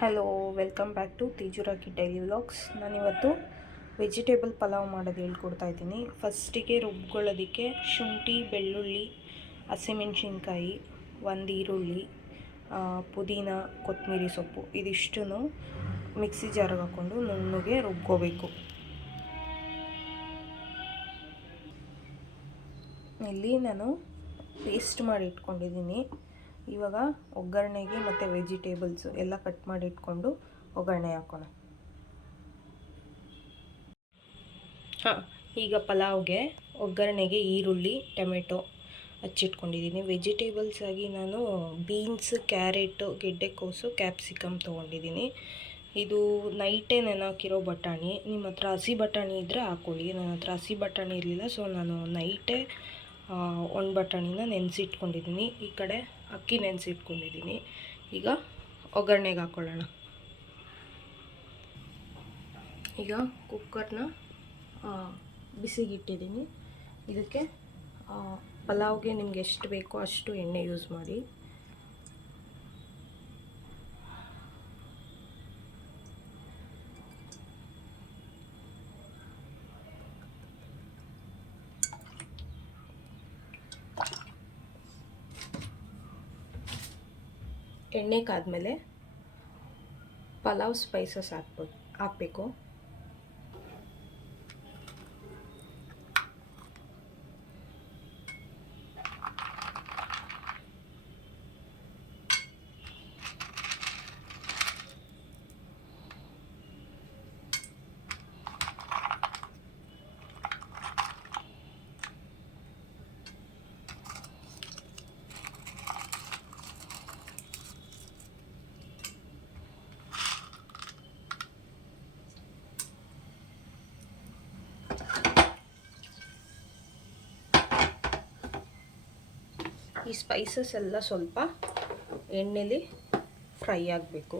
Hello, welcome back to Tejuraki daily vlogs. ನಾನಿವತ್ತು vegetable pulao ಮಾಡೋದು ಹೇಳ್ಕೊಡ್ತಾ ಇದ್ದೀನಿ. ಫಸ್ಟಿಗೆ ರುಬ್ಕೊಳ್ಳೋದಕ್ಕೆ ಶುಂಠಿ, ಬೆಳ್ಳುಳ್ಳಿ, ಹಸಿಮೆಣ್ಸಿನ್ಕಾಯಿ, ಒಂದು ಈರುಳ್ಳಿ, ಪುದೀನ, ಕೊತ್ತಂಬರಿ ಸೊಪ್ಪು ಇದಿಷ್ಟು ಮಿಕ್ಸಿ ಜಾರಿಗೆ ಹಾಕ್ಕೊಂಡು ನುಣ್ಣಗೆ ರುಬ್ಕೋಬೇಕು. ಇಲ್ಲಿ ನಾನು ಪೇಸ್ಟ್ ಮಾಡಿ ಇಟ್ಕೊಂಡಿದ್ದೀನಿ. ಇವಾಗ ಒಗ್ಗರಣೆಗೆ ಮತ್ತು ವೆಜಿಟೇಬಲ್ಸು ಎಲ್ಲ ಕಟ್ ಮಾಡಿ ಇಟ್ಕೊಂಡು ಒಗ್ಗರಣೆ ಹಾಕೋಣ. ಈಗ ಪಲಾವ್ಗೆ ಒಗ್ಗರಣೆಗೆ ಈರುಳ್ಳಿ, ಟೊಮೆಟೊ ಹಚ್ಚಿಟ್ಕೊಂಡಿದ್ದೀನಿ. ವೆಜಿಟೇಬಲ್ಸ್ ಆಗಿ ನಾನು ಬೀನ್ಸ್, ಕ್ಯಾರೆಟು, ಗೆಡ್ಡೆಕೋಸು, ಕ್ಯಾಪ್ಸಿಕಮ್ ತೊಗೊಂಡಿದ್ದೀನಿ. ಇದು ನೈಟೇ ನೆನಾಕಿರೋ ಬಟಾಣಿ. ನಿಮ್ಮ ಹತ್ರ ಹಸಿ ಬಟಾಣಿ ಇದ್ದರೆ ಹಾಕ್ಕೊಳ್ಳಿ. ನನ್ನ ಹತ್ರ ಹಸಿ ಬಟಾಣಿ ಇರಲಿಲ್ಲ, ಸೊ ನಾನು ನೈಟೇ ಒಂದು ಬಟಾಣಿನ ನೆನೆಸಿಟ್ಕೊಂಡಿದ್ದೀನಿ. ಈ ಕಡೆ ಅಕ್ಕಿ ನೆನೆಸಿಟ್ಕೊಂಡಿದ್ದೀನಿ. ಈಗ ಒಗ್ಗರಣೆಗೆ ಹಾಕ್ಕೊಳ್ಳೋಣ. ಈಗ ಕುಕ್ಕರ್ನ ಬಿಸಿಗಿಟ್ಟಿದ್ದೀನಿ. ಇದಕ್ಕೆ ಪಲಾವ್ಗೆ ನಿಮ್ಗೆ ಎಷ್ಟು ಬೇಕೋ ಅಷ್ಟು ಎಣ್ಣೆ ಯೂಸ್ ಮಾಡಿ. ಎಣ್ಣೆ ಕಾದ್ಮೇಲೆ ಪಲಾವ್ ಸ್ಪೈಸಸ್ ಹಾಕಬೇಕು. ಈ ಸ್ಪೈಸಸ್ ಎಲ್ಲ ಸ್ವಲ್ಪ ಎಣ್ಣೆಲಿ ಫ್ರೈ ಆಗಬೇಕು.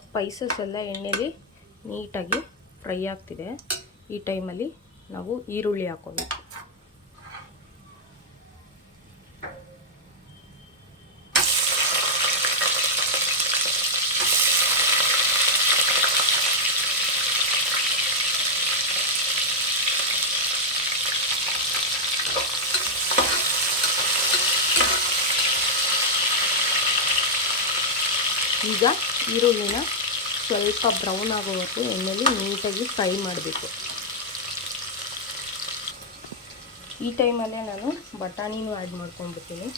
ಸ್ಪೈಸಸ್ ಎಲ್ಲ ಎಣ್ಣೆಲಿ ನೀಟಾಗಿ ಫ್ರೈ ಆಗ್ತಿದೆ. ಈ ಟೈಮಲ್ಲಿ ನಾವು ಈರುಳ್ಳಿ ಹಾಕೋಬೇಕು. ಈಗ ಈರುಳ್ಳಿನ ಸ್ವಲ್ಪ ಬ್ರೌನ್ ಆಗೋವರೆಗೂ ಎಣ್ಣೆಲಿ ನೀಟಾಗಿ ಫ್ರೈ ಮಾಡಬೇಕು. ಈ ಟೈಮಲ್ಲೇ ನಾನು ಬಟಾಣಿನೂ ಆ್ಯಡ್ ಮಾಡ್ಕೊಂಡ್ಬಿಡ್ತೀನಿ.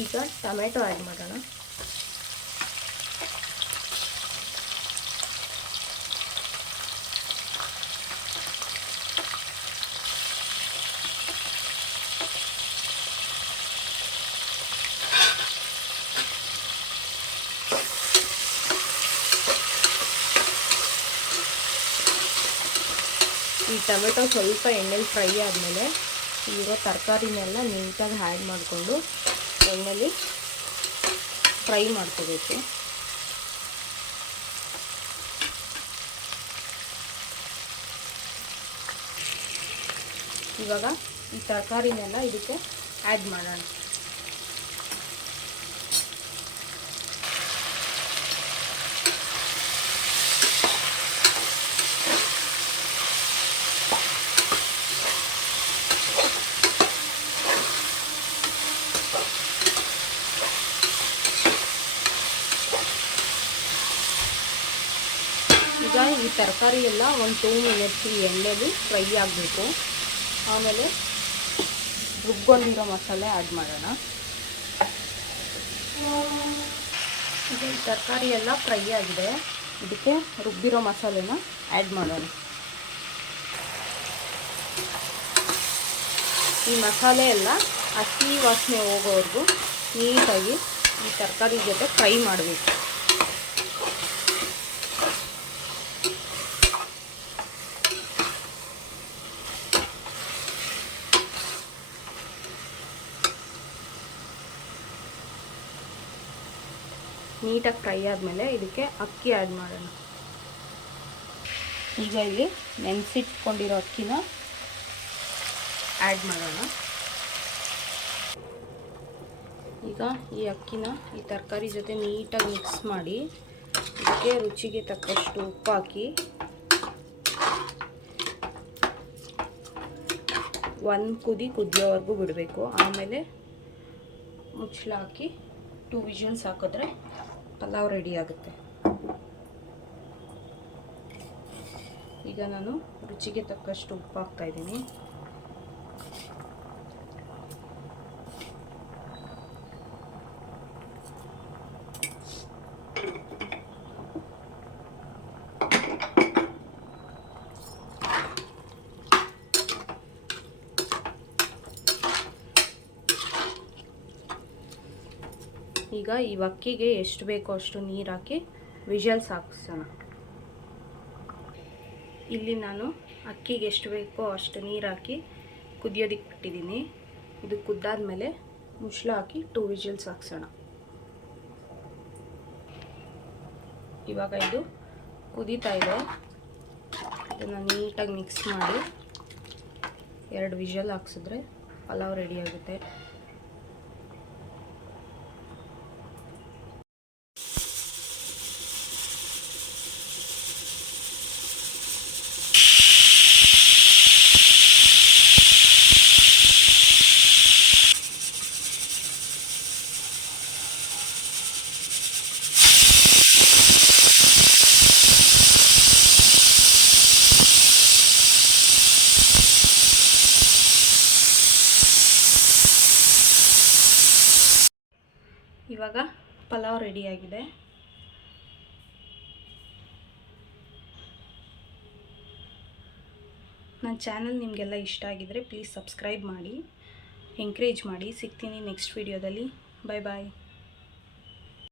ಈಗ ಟೊಮೆಟೊ ಆ್ಯಡ್ ಮಾಡೋಣ. ಈ ಟೊಮೆಟೊ ಸ್ವಲ್ಪ ಎಣ್ಣೆಲಿ ಫ್ರೈ ಆದಮೇಲೆ ಇರೋ ತರಕಾರಿನೆಲ್ಲ ನೀಟಾಗಿ ಆ್ಯಡ್ ಮಾಡಿಕೊಂಡು ಎಣ್ಣೆಲಿ ಫ್ರೈ ಮಾಡ್ಕೋಬೇಕು. ಇವಾಗ ಈ ತರಕಾರಿನೆಲ್ಲ ಇದಕ್ಕೆ ಆ್ಯಡ್ ಮಾಡೋಣ. ಈಗ ಈ ತರಕಾರಿ ಎಲ್ಲ ಒಂದು 2 ಮಿನಿಟ್ಸ್ ಈ ಎಣ್ಣೆಲಿ ಫ್ರೈ ಆಗಬೇಕು. ಆಮೇಲೆ ರುಬ್ಕೊಂಡಿರೋ ಮಸಾಲೆ ಆ್ಯಡ್ ಮಾಡೋಣ. ಈಗ ಈ ತರಕಾರಿ ಎಲ್ಲ ಫ್ರೈ ಆಗಿದೆ. ಇದಕ್ಕೆ ರುಬ್ಬಿರೋ ಮಸಾಲೆನ ಆ್ಯಡ್ ಮಾಡೋಣ. ಈ ಮಸಾಲೆ ಎಲ್ಲ ಹಸಿ ವಾಸನೆ ಹೋಗೋವರೆಗೂ ನೀಟಾಗಿ ಈ ತರಕಾರಿ ಜೊತೆ ಫ್ರೈ ಮಾಡಬೇಕು. ನೀಟಾಗಿ ಫ್ರೈ ಆದಮೇಲೆ ಇದಕ್ಕೆ ಅಕ್ಕಿ ಆ್ಯಡ್ ಮಾಡೋಣ. ಈಗ ಇಲ್ಲಿ ನೆನೆಸಿಟ್ಕೊಂಡಿರೋ ಅಕ್ಕಿನ ಆ್ಯಡ್ ಮಾಡೋಣ. ಈಗ ಈ ಅಕ್ಕಿನ ಈ ತರಕಾರಿ ಜೊತೆ ನೀಟಾಗಿ ಮಿಕ್ಸ್ ಮಾಡಿ ಇದಕ್ಕೆ ರುಚಿಗೆ ತಕ್ಕಷ್ಟು ಉಪ್ಪು ಹಾಕಿ 1 ಕುದಿ ಕುದಿಯೋವರೆಗೂ ಬಿಡಬೇಕು. ಆಮೇಲೆ ಮುಚ್ಚಳ ಹಾಕಿ 2 ವಿಷಲ್ಸ್ ಹಾಕಿದ್ರೆ ಪಲಾವ್ ರೆಡಿ ಆಗುತ್ತೆ. ಈಗ ನಾನು ರುಚಿಗೆ ತಕ್ಕಷ್ಟು ಉಪ್ಪು ಹಾಕ್ತಾಯಿದ್ದೀನಿ. ಈಗ ಈ ಅಕ್ಕಿಗೆ ಎಷ್ಟು ಬೇಕೋ ಅಷ್ಟು ನೀರು ಹಾಕಿ ವಿಷಲ್ಸ್ ಹಾಕಿಸೋಣ. ಇಲ್ಲಿ ನಾನು ಅಕ್ಕಿಗೆ ಎಷ್ಟು ಬೇಕೋ ಅಷ್ಟು ನೀರು ಹಾಕಿ ಕುದಿಯೋದಕ್ಕೆ ಬಿಟ್ಟಿದ್ದೀನಿ. ಇದು ಕುದ್ದಾದ್ಮೇಲೆ ಮುಚ್ಚಳ ಹಾಕಿ 2 ವಿಷಲ್ಸ್ ಹಾಕ್ಸೋಣ. ಇವಾಗ ಇದು ಕುದೀತಾ ಇದೆ. ಇದನ್ನು ನೀಟಾಗಿ ಮಿಕ್ಸ್ ಮಾಡಿ 2 ವಿಷಲ್ ಹಾಕ್ಸಿದ್ರೆ ಪಲಾವ್ ರೆಡಿ ಆಗುತ್ತೆ. ಇವಾಗ ಪಲಾವ್ ರೆಡಿಯಾಗಿದೆ. ನನ್ನ ಚಾನಲ್ ನಿಮಗೆಲ್ಲ ಇಷ್ಟ ಆಗಿದರೆ ಪ್ಲೀಸ್ ಸಬ್ಸ್ಕ್ರೈಬ್ ಮಾಡಿ, ಎಂಕರೇಜ್ ಮಾಡಿ. ಸಿಗ್ತೀನಿ ನೆಕ್ಸ್ಟ್ ವಿಡಿಯೋದಲ್ಲಿ. ಬಾಯ್ ಬಾಯ್.